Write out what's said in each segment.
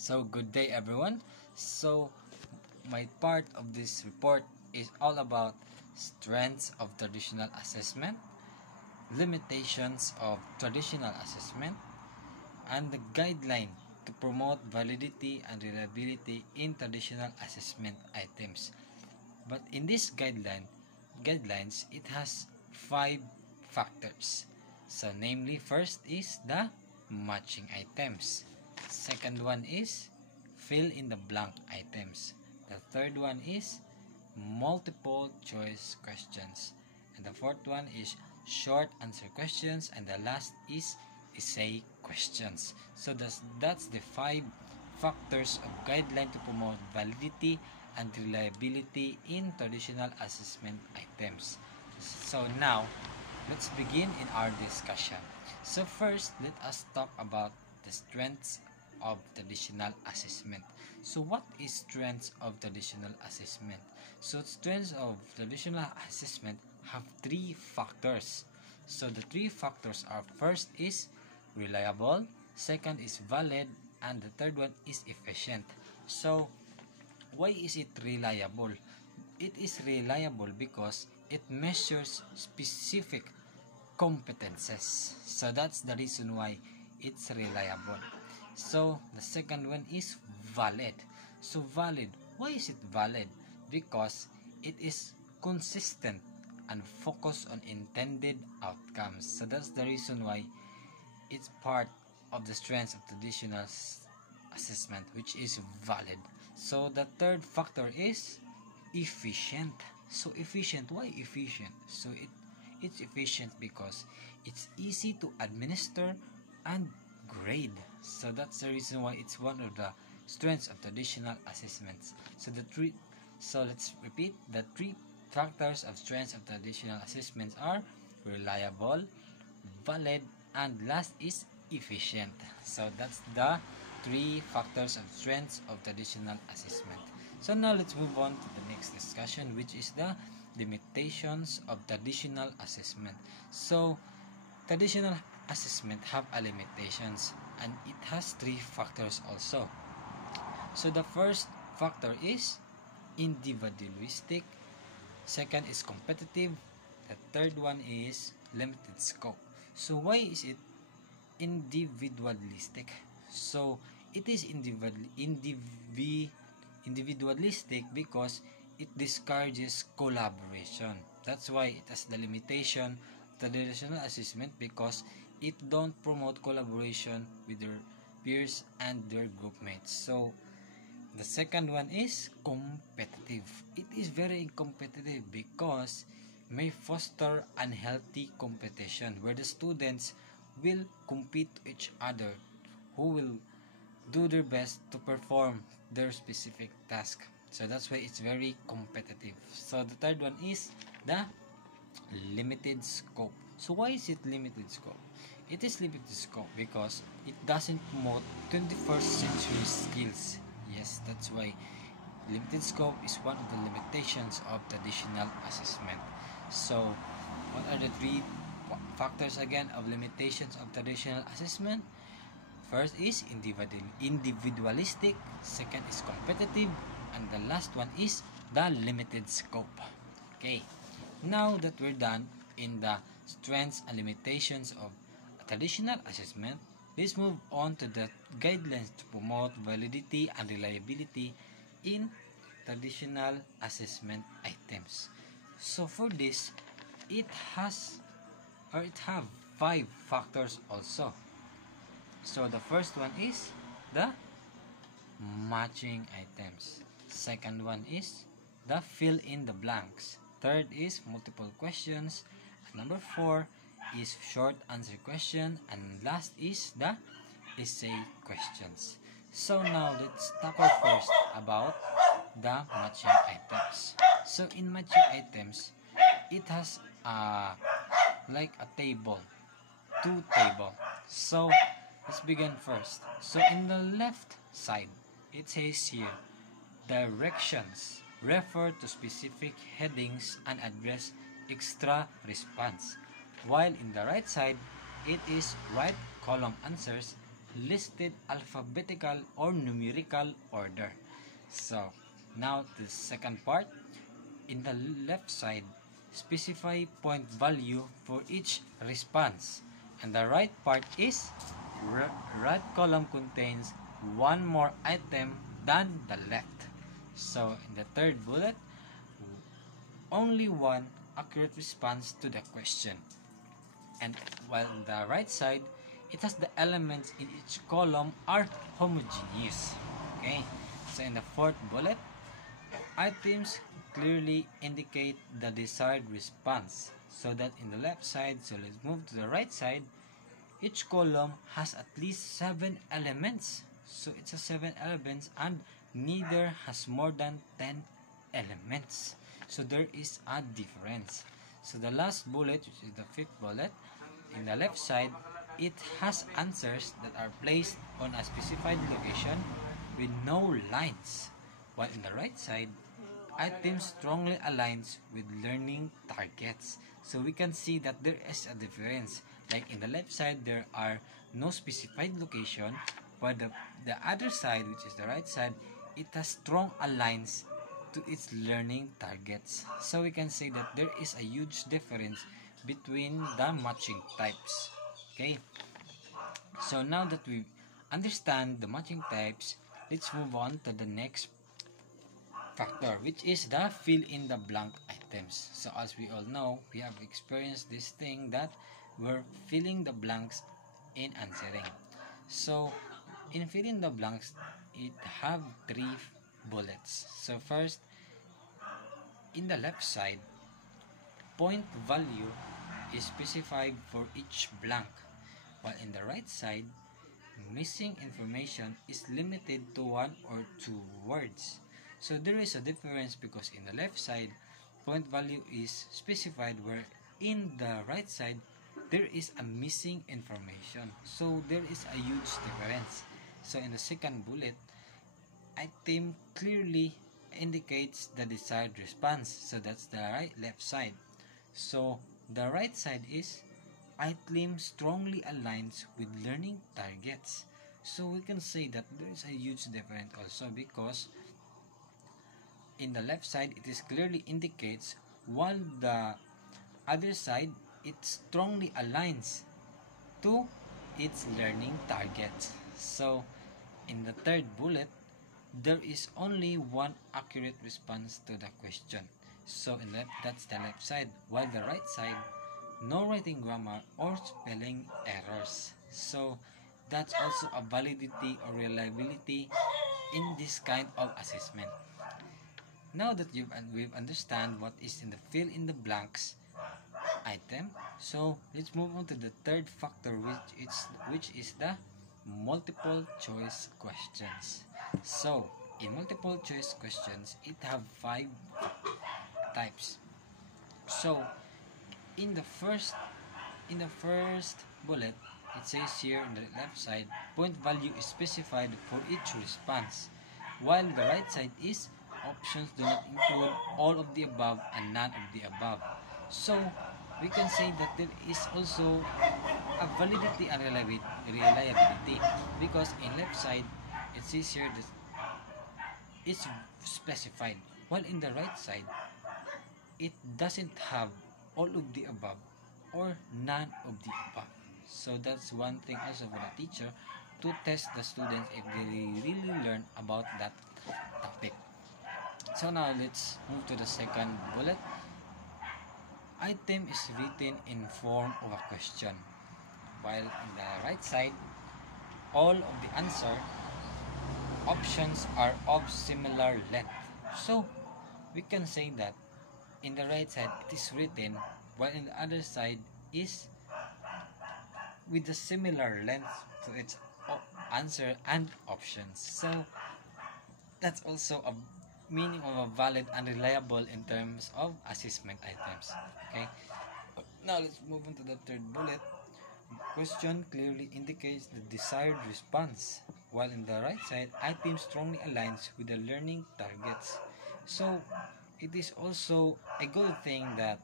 So good day everyone. So my part of this report is all about strengths of traditional assessment, limitations of traditional assessment, and the guideline to promote validity and reliability in traditional assessment items. But in this guidelines, it has 5 factors. So namely, first is the matching items. Second one is fill in the blank items. The third one is multiple choice questions. And the fourth one is short answer questions. And the last is essay questions. So that's the 5 factors of guideline to promote validity and reliability in traditional assessment items. So now, let's begin in our discussion. So first, let us talk about the strengths of traditional assessment. So what is strengths of traditional assessment? So strengths of traditional assessment have 3 factors. So the 3 factors are: first is reliable, second is valid, and the third one is efficient. So why is it reliable? It is reliable because it measures specific competences. So that's the reason why it's reliable. So the second one is valid. So valid. Why is it valid? Because it is consistent and focused on intended outcomes. So that's the reason why it's part of the strengths of traditional assessment, which is valid. So the third factor is efficient. So efficient. Why efficient? So it's efficient because it's easy to administer and grade. So that's the reason why it's one of the strengths of traditional assessments. So let's repeat: the 3 factors of strengths of traditional assessments are reliable, valid, and last is efficient. So that's the 3 factors of strengths of traditional assessment. So now let's move on to the next discussion, which is the limitations of traditional assessment. So traditional assessment have a limitations, and it has 3 factors also. So the first factor is individualistic, second is competitive, the third one is limited scope. So why is it individualistic? So it is individualistic because it discourages collaboration. That's why it has the limitation traditional assessment, because it don't promote collaboration with their peers and their group mates. So the second one is competitive. It is very competitive because may foster unhealthy competition where the students will compete to each other, who will do their best to perform their specific task. So that's why it's very competitive. So the third one is the limited scope. So why is it limited scope? It is limited scope because it doesn't promote 21st century skills. Yes, that's why limited scope is one of the limitations of traditional assessment. So what are the 3 factors again of limitations of traditional assessment? First is individualistic, second is competitive, and the last one is the limited scope. Okay, now that we're done in the strengths and limitations of traditional assessment, let's move on to the guidelines to promote validity and reliability in traditional assessment items. So for this, it have 5 factors also. So the first one is the matching items. Second one is the fill in the blanks. Third is multiple questions. And number 4 is short answer question. And last is the essay questions. So now let's tackle first about the matching items. So in matching items, it has like a table, 2 table. So let's begin first. So in the left side, it says here, directions refer to specific headings and address extra response. While in the right side, it is right column answers, listed alphabetical or numerical order. So, now the second part. In the left side, specify point value for each response. And the right part is right column contains one more item than the left. So, in the third bullet, only one accurate response to the question. And while on the right side, it has the elements in each column are homogeneous. Okay, so in the fourth bullet, items clearly indicate the desired response. So that in the left side, so let's move to the right side, each column has at least 7 elements. So it's a 7 elements and neither has more than 10 elements. So there is a difference. So the last bullet, which is the fifth bullet, in the left side, it has answers that are placed on a specified location with no lines. While in the right side, items strongly aligns with learning targets. So we can see that there is a difference. Like in the left side, there are no specified location, while the other side, which is the right side, it has strong aligns to its learning targets. So we can say that there is a huge difference between the matching types. Okay. So now that we understand the matching types, let's move on to the next factor, which is the fill in the blank items. So as we all know, we have experienced this thing that we're filling the blanks in answering. So in filling the blanks, it have 3 bullets. So first, in the left side, point value is specified for each blank, while in the right side, missing information is limited to 1 or 2 words. So there is a difference because in the left side, point value is specified, where in the right side, there is a missing information. So there is a huge difference. So in the second bullet, item clearly indicates the desired response. So that's the left side. So the right side is item strongly aligns with learning targets. So we can say that there is a huge difference also because in the left side it is clearly indicates, while the other side it strongly aligns to its learning targets. So in the third bullet, there is only one accurate response to the question. So in that's the left side, while the right side, no writing grammar or spelling errors. So that's also a validity or reliability in this kind of assessment. Now that we've understand what is in the fill in the blanks item, so let's move on to the third factor, which is the multiple choice questions. So in multiple choice questions, it have 5 types. So in the first bullet, it says here on the left side, point value is specified for each response, while the right side is options do not include all of the above and none of the above. So we can say that there is also a validity and reliability because in left side it says here that it's specified, while in the right side it doesn't have all of the above or none of the above. So that's one thing also for the teacher to test the students if they really learn about that topic. So now let's move to the second bullet. Item is written in form of a question, while in the right side, all of the answer options are of similar length. So we can say that in the right side it is written, while in the other side is with a similar length to its answer and options. So that's also a meaning of a valid and reliable in terms of assessment items. Okay. Now let's move on to the third bullet. Question clearly indicates the desired response, while in the right side, item strongly aligns with the learning targets. So it is also a good thing that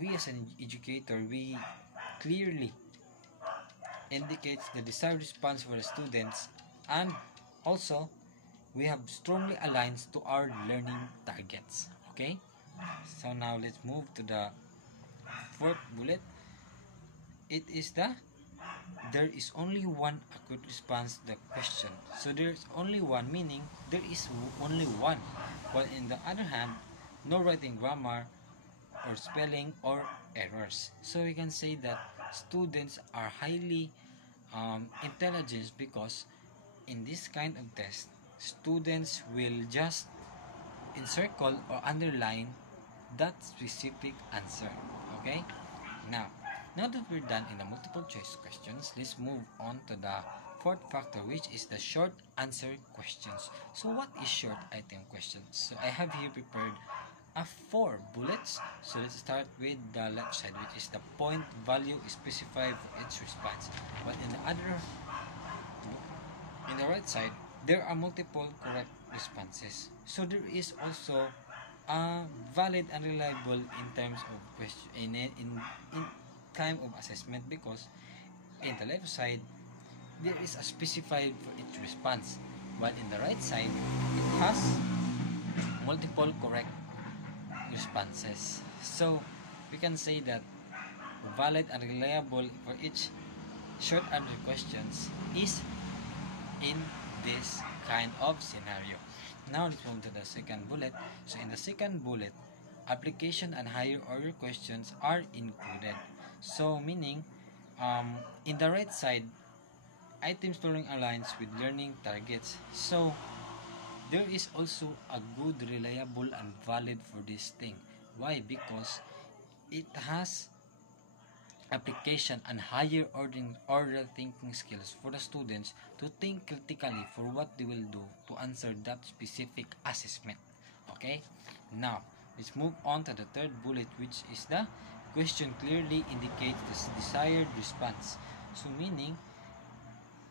we as an educator, we clearly indicates the desired response for the students, and also we have strongly aligns to our learning targets. Okay, so now let's move to the fourth bullet. It is the there is only one accurate response to the question. So there's only one, meaning there is only one. While in the other hand, no writing grammar or spelling or errors. So we can say that students are highly intelligent, because in this kind of test, students will just encircle or underline that specific answer. Okay? Now that we're done in the multiple choice questions, let's move on to the fourth factor, which is the short answer questions. So what is short item questions? So I have here prepared 4 bullets. So let's start with the left side, which is the point value specified for each response. But in the right side, there are multiple correct responses. So there is also valid and reliable in terms of question in time of assessment, because in the left side there is a specified for each response, while in the right side it has multiple correct responses. So we can say that valid and reliable for each short answer questions is in this kind of scenario. Now let's move to the second bullet. So in the second bullet, application and higher order questions are included. So meaning, in the right side, items learning aligns with learning targets. So there is also a good, reliable, and valid for this thing. Why? Because it has application and higher order thinking skills for the students to think critically for what they will do to answer that specific assessment. Okay, now let's move on to the third bullet, which is the question clearly indicates the desired response. So meaning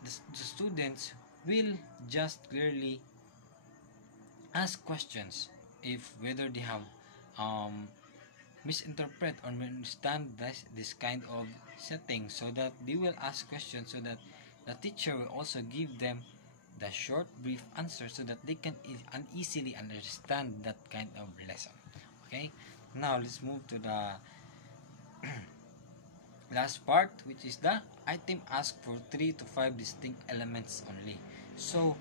the students will just clearly ask questions if whether they have misinterpret or misunderstand this kind of setting, so that they will ask questions, so that the teacher will also give them the short brief answer, so that they can easily understand that kind of lesson. Okay, now let's move to the last part, which is the item asked for 3 to 5 distinct elements only. So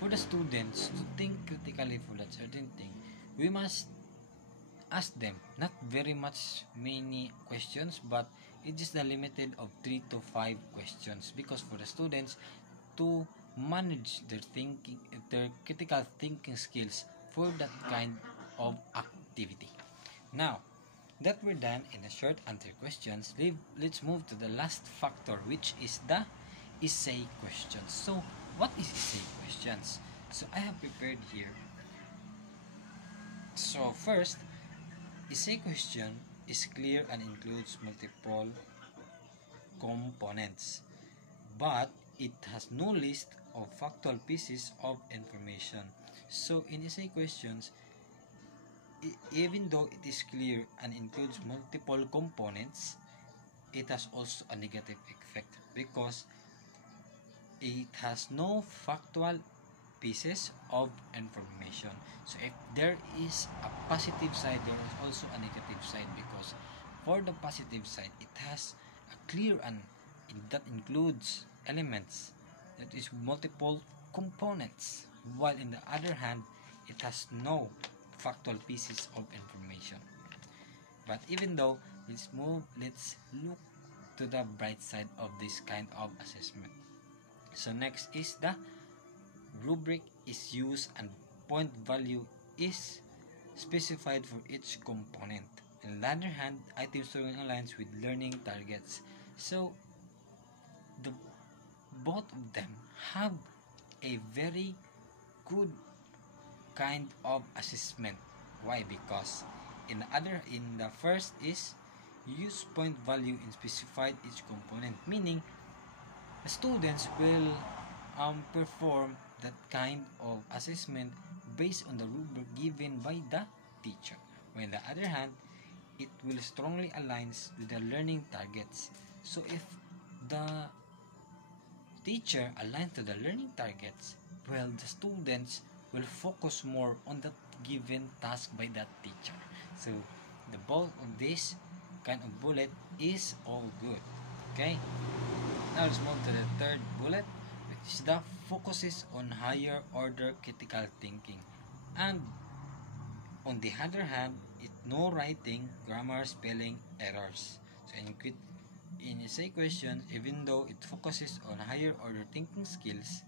for the students to think critically for that certain thing, we must ask them not very much many questions, but it is the limited of 3 to 5 questions, because for the students to manage their critical thinking skills for that kind of activity. Now that we're done in the short answer questions, let's move to the last factor, which is the essay questions. So what is essay questions? So I have prepared here. So first, essay question is clear and includes multiple components, but it has no list of factual pieces of information. So in essay questions, even though it is clear and includes multiple components, it has also a negative effect, because it has no factual pieces of information. So if there is a positive side, there is also a negative side, because for the positive side, it has a clear and that includes elements, that is multiple components, while in the other hand, it has no factual pieces of information. But even though, let's look to the bright side of this kind of assessment. So next is the rubric is used and point value is specified for each component. On the other hand, items learning aligns with learning targets. So the both of them have a very good kind of assessment. Why? Because in the first is use point value in specified each component, meaning the students will perform that kind of assessment based on the rubric given by the teacher. When on the other hand, it will strongly aligns with the learning targets. So if the teacher aligned to the learning targets, well, the students will focus more on that given task by that teacher. So the both of this kind of bullet is all good. Okay, now let's move to the third bullet, which is the focuses on higher order critical thinking. And on the other hand, it no writing, grammar, spelling errors. So in essay questions, even though it focuses on higher order thinking skills,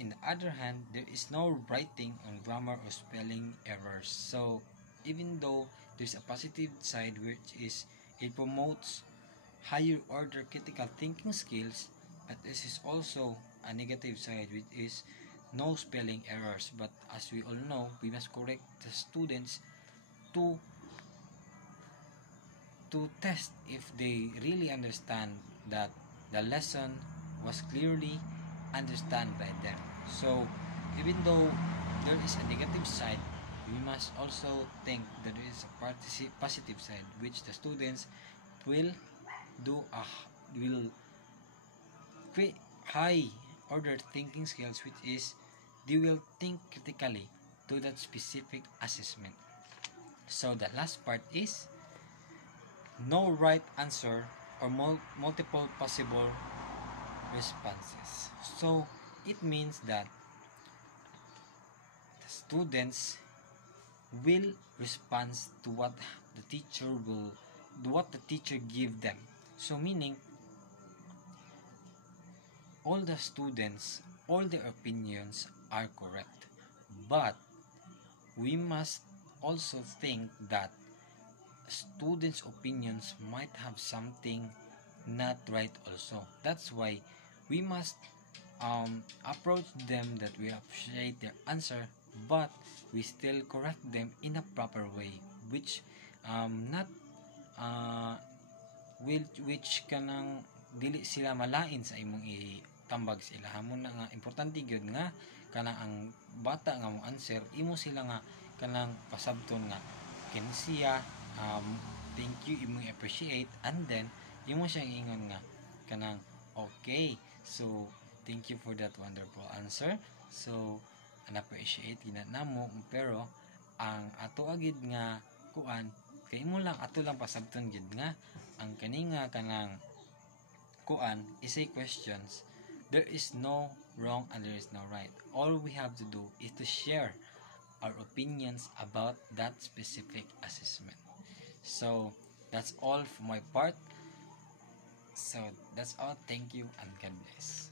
in the other hand, there is no writing on grammar or spelling errors. So even though there's a positive side, which is it promotes higher order critical thinking skills, but this is also a negative side, which is no spelling errors. But as we all know, we must correct the students to test if they really understand that the lesson was clearly understood by them. So even though there is a negative side, we must also think that there is a positive side, which the students will do will create high order thinking skills, which is they will think critically to that specific assessment. So the last part is no right answer or multiple possible responses. So it means that the students will respond to what the teacher give them. So meaning all the students, all their opinions are correct, but we must also think that students' opinions might have something not right also. That's why we must approach them that we appreciate their answer, but we still correct them in a proper way, which not which kanang dili sila malain sa imong itambag sila. Hamon na nga importante gyud nga kanang ang bata nga mo answer, imo sila nga kanang pasabton nga kinsiya, thank you, imo appreciate, and then imo siyang ingon nga kanang okay, so thank you for that wonderful answer. So appreciate gina namo, pero ang ato agid nga kuan kay imo lang ato lang pasabton gid nga ang kaninga kanang kuan essay questions, there is no wrong and there is no right. All we have to do is to share our opinions about that specific assessment. So that's all for my part. So that's all. Thank you and God bless.